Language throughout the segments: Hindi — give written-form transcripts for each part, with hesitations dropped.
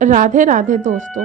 राधे राधे दोस्तों,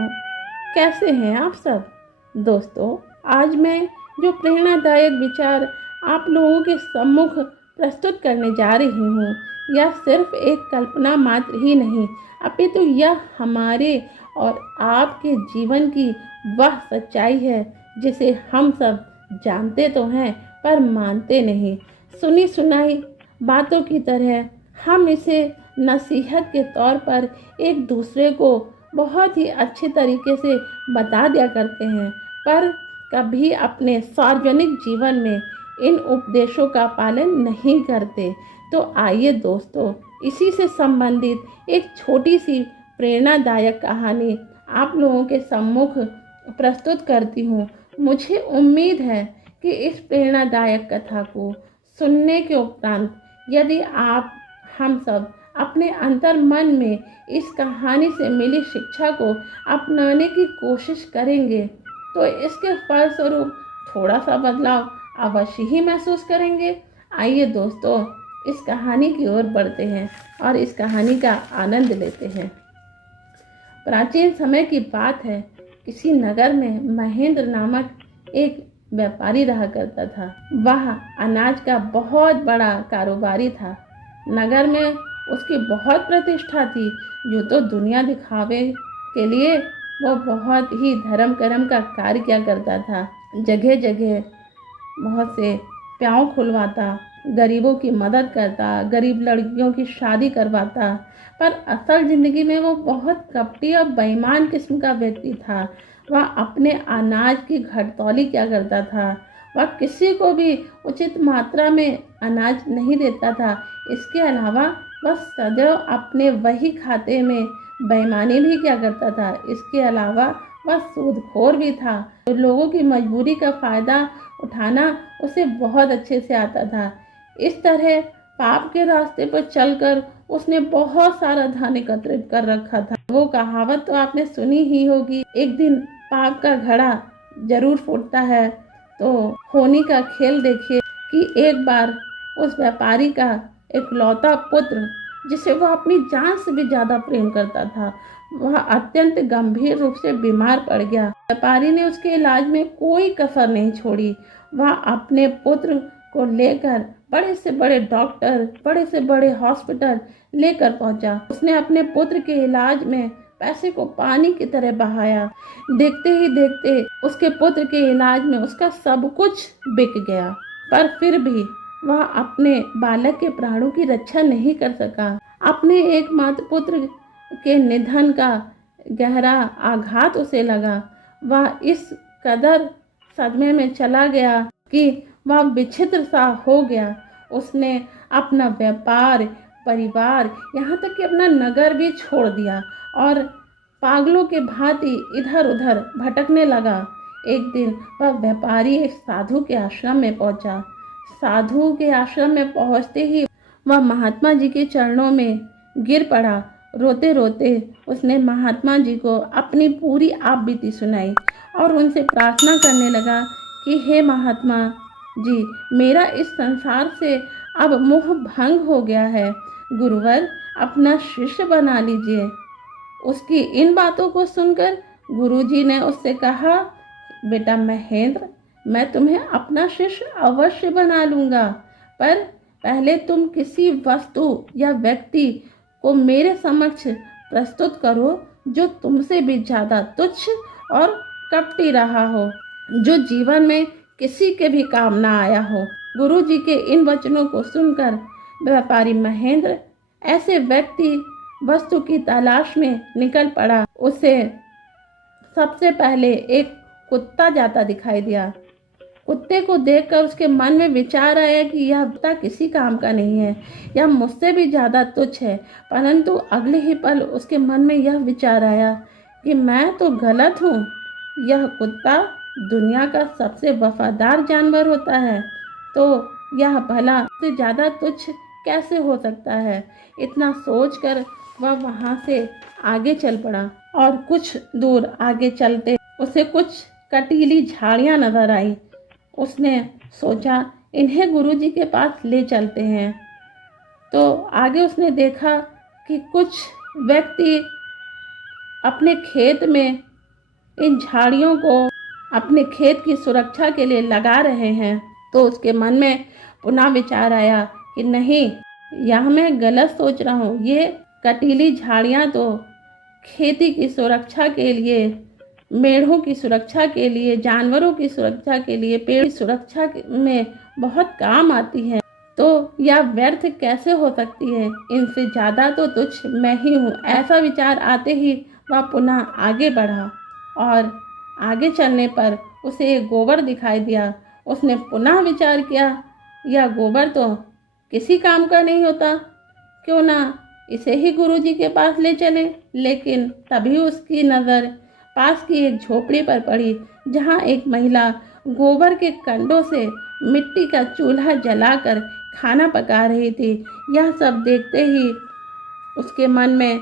कैसे हैं आप सब। दोस्तों, आज मैं जो प्रेरणादायक विचार आप लोगों के सम्मुख प्रस्तुत करने जा रही हूँ, यह सिर्फ एक कल्पना मात्र ही नहीं, अपितु यह हमारे और आपके जीवन की वह सच्चाई है जिसे हम सब जानते तो हैं पर मानते नहीं। सुनी सुनाई बातों की तरह हम इसे नसीहत के तौर पर एक दूसरे को बहुत ही अच्छे तरीके से बता दिया करते हैं, पर कभी अपने सार्वजनिक जीवन में इन उपदेशों का पालन नहीं करते। तो आइए दोस्तों, इसी से संबंधित एक छोटी सी प्रेरणादायक कहानी आप लोगों के सम्मुख प्रस्तुत करती हूँ। मुझे उम्मीद है कि इस प्रेरणादायक कथा को सुनने के उपरांत यदि आप हम सब अपने अंतर मन में इस कहानी से मिली शिक्षा को अपनाने की कोशिश करेंगे तो इसके फलस्वरूप थोड़ा सा बदलाव अवश्य ही महसूस करेंगे। आइए दोस्तों, इस कहानी की ओर बढ़ते हैं और इस कहानी का आनंद लेते हैं। प्राचीन समय की बात है। किसी नगर में महेंद्र नामक एक व्यापारी रहा करता था। वह अनाज का बहुत बड़ा कारोबारी था। नगर में उसकी बहुत प्रतिष्ठा थी। यूँ तो दुनिया दिखावे के लिए वो बहुत ही धर्म कर्म का कार्य किया करता था। जगह जगह बहुत से प्याऊ खुलवाता, गरीबों की मदद करता, गरीब लड़कियों की शादी करवाता, पर असल ज़िंदगी में वो बहुत कपटी और बेईमान किस्म का व्यक्ति था। वह अपने अनाज की घटतौली किया करता था। वह किसी को भी उचित मात्रा में अनाज नहीं देता था। इसके अलावा वह सदैव अपने वही खाते में बेईमानी भी किया करता था। इसके अलावा वह सूदखोर भी था। तो लोगों की मजबूरी का फ़ायदा उठाना उसे बहुत अच्छे से आता था। इस तरह पाप के रास्ते पर चलकर उसने बहुत सारा धन एकत्रित कर रखा था। वो कहावत तो आपने सुनी ही होगी, एक दिन पाप का घड़ा जरूर फूटता है। तो होनी का खेल देखिए कि एक बार उस व्यापारी का इकलौता पुत्र, जिसे वह अपनी जान से भी ज़्यादा प्रेम करता था, वह अत्यंत गंभीर रूप से बीमार पड़ गया। व्यापारी ने उसके इलाज में कोई कसर नहीं छोड़ी। वह अपने पुत्र को लेकर बड़े से बड़े डॉक्टर, बड़े से बड़े हॉस्पिटल लेकर पहुंचा। उसने अपने पुत्र के इलाज में पैसे को पानी की तरह बहाया। देखते ही देखते उसके पुत्र के इलाज में उसका सब कुछ बिक गया, पर फिर भी वह अपने बालक के प्राणों की रक्षा नहीं कर सका। अपने एकमात्र पुत्र के निधन का गहरा आघात उसे लगा। वह इस कदर सदमे में चला गया कि वह विचित्र सा हो गया। उसने अपना व्यापार, परिवार, यहाँ तक कि अपना नगर भी छोड़ दिया और पागलों के भांति इधर उधर भटकने लगा। एक दिन वह व्यापारी एक साधु के आश्रम में पहुंचा। साधु के आश्रम में पहुंचते ही वह महात्मा जी के चरणों में गिर पड़ा। रोते रोते उसने महात्मा जी को अपनी पूरी आपबीती सुनाई और उनसे प्रार्थना करने लगा कि हे महात्मा जी, मेरा इस संसार से अब मोह भंग हो गया है। गुरुवर, अपना शिष्य बना लीजिए। उसकी इन बातों को सुनकर गुरुजी ने उससे कहा, बेटा महेंद्र, मैं तुम्हें अपना शिष्य अवश्य बना लूँगा, पर पहले तुम किसी वस्तु या व्यक्ति को मेरे समक्ष प्रस्तुत करो जो तुमसे भी ज़्यादा तुच्छ और कपटी रहा हो, जो जीवन में किसी के भी काम ना आया हो। गुरुजी के इन वचनों को सुनकर व्यापारी महेंद्र ऐसे व्यक्ति वस्तु की तलाश में निकल पड़ा। उसे सबसे पहले एक कुत्ता जाता दिखाई दिया। कुत्ते को देखकर उसके मन में विचार आया कि यह कुत्ता किसी काम का नहीं है, यह मुझसे भी ज़्यादा तुच्छ है। परंतु अगले ही पल उसके मन में यह विचार आया कि मैं तो गलत हूँ। यह कुत्ता दुनिया का सबसे वफादार जानवर होता है, तो यह भला से ज़्यादा तुच्छ कैसे हो सकता है। इतना सोचकर वह वहाँ से आगे चल पड़ा और कुछ दूर आगे चलते उसे कुछ कटीली झाड़ियाँ नजर आई। उसने सोचा, इन्हें गुरुजी के पास ले चलते हैं। तो आगे उसने देखा कि कुछ व्यक्ति अपने खेत में इन झाड़ियों को अपने खेत की सुरक्षा के लिए लगा रहे हैं, तो उसके मन में पुनः विचार आया कि नहीं, यह मैं गलत सोच रहा हूँ। ये कटीली झाड़ियाँ तो खेती की सुरक्षा के लिए, मेढ़ों की सुरक्षा के लिए, जानवरों की सुरक्षा के लिए, पेड़ की सुरक्षा में बहुत काम आती है, तो यह व्यर्थ कैसे हो सकती है? इनसे ज़्यादा तो तुच्छ मैं ही हूँ। ऐसा विचार आते ही वह पुनः आगे बढ़ा और आगे चलने पर उसे एक गोबर दिखाई दिया। उसने पुनः विचार किया, यह गोबर तो किसी काम का नहीं होता, क्यों ना इसे ही गुरुजी के पास ले चले। लेकिन तभी उसकी नज़र पास की एक झोपड़ी पर पड़ी, जहाँ एक महिला गोबर के कंडों से मिट्टी का चूल्हा जलाकर खाना पका रही थी। यह सब देखते ही उसके मन में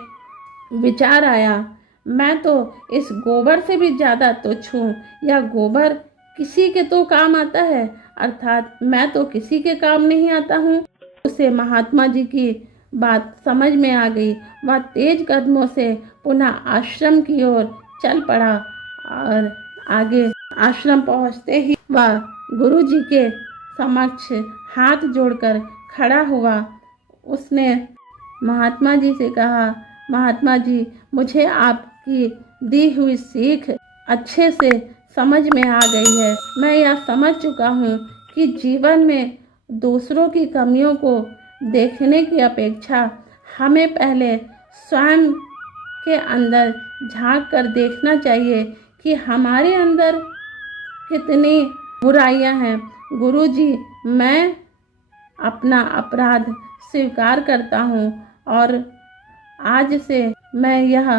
विचार आया, मैं तो इस गोबर से भी ज़्यादा तुच्छ हूँ। यह गोबर किसी के तो काम आता है, अर्थात मैं तो किसी के काम नहीं आता हूँ। उसे महात्मा जी की बात समझ में आ गई। वह तेज कदमों से पुनः आश्रम की ओर चल पड़ा और आगे आश्रम पहुँचते ही वह गुरुजी के समक्ष हाथ जोड़कर खड़ा हुआ। उसने महात्मा जी से कहा, महात्मा जी, मुझे आपकी दी हुई सीख अच्छे से समझ में आ गई है। मैं यह समझ चुका हूँ कि जीवन में दूसरों की कमियों को देखने की अपेक्षा हमें पहले स्वयं के अंदर झांक कर देखना चाहिए कि हमारे अंदर कितनी बुराइयां हैं। गुरुजी, मैं अपना अपराध स्वीकार करता हूँ और आज से मैं यह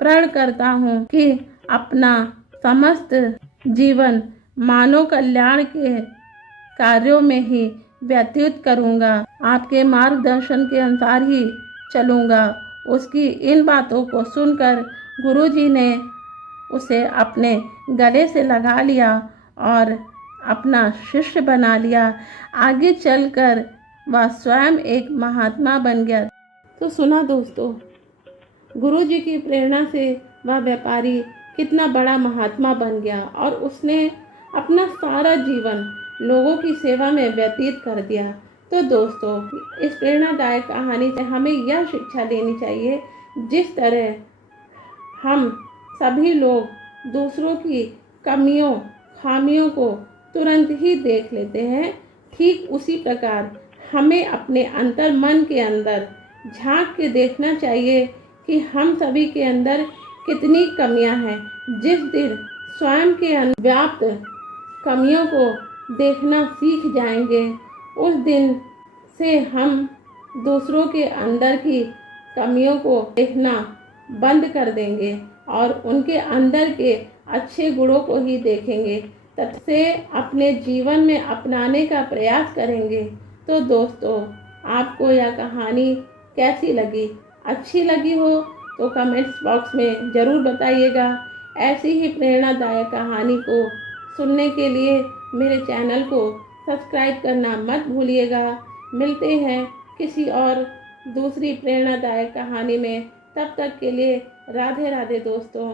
प्रण करता हूँ कि अपना समस्त जीवन मानव कल्याण के कार्यों में ही व्यतीत करूँगा, आपके मार्गदर्शन के अनुसार ही चलूँगा। उसकी इन बातों को सुनकर गुरुजी ने उसे अपने गले से लगा लिया और अपना शिष्य बना लिया। आगे चलकर वह स्वयं एक महात्मा बन गया। तो सुना दोस्तों, गुरुजी की प्रेरणा से वह व्यापारी कितना बड़ा महात्मा बन गया और उसने अपना सारा जीवन लोगों की सेवा में व्यतीत कर दिया। तो दोस्तों, इस प्रेरणादायक कहानी से हमें यह शिक्षा लेनी चाहिए, जिस तरह हम सभी लोग दूसरों की कमियों खामियों को तुरंत ही देख लेते हैं, ठीक उसी प्रकार हमें अपने अंतर मन के अंदर झांक के देखना चाहिए कि हम सभी के अंदर कितनी कमियां हैं। जिस दिन स्वयं के अंदर व्याप्त कमियों को देखना सीख जाएंगे, उस दिन से हम दूसरों के अंदर की कमियों को देखना बंद कर देंगे और उनके अंदर के अच्छे गुणों को ही देखेंगे, तथा अपने जीवन में अपनाने का प्रयास करेंगे। तो दोस्तों, आपको यह कहानी कैसी लगी? अच्छी लगी हो तो कमेंट्स बॉक्स में ज़रूर बताइएगा। ऐसी ही प्रेरणादायक कहानी को सुनने के लिए मेरे चैनल को सब्सक्राइब करना मत भूलिएगा। मिलते हैं किसी और दूसरी प्रेरणादायक कहानी में। तब तक के लिए राधे राधे दोस्तों।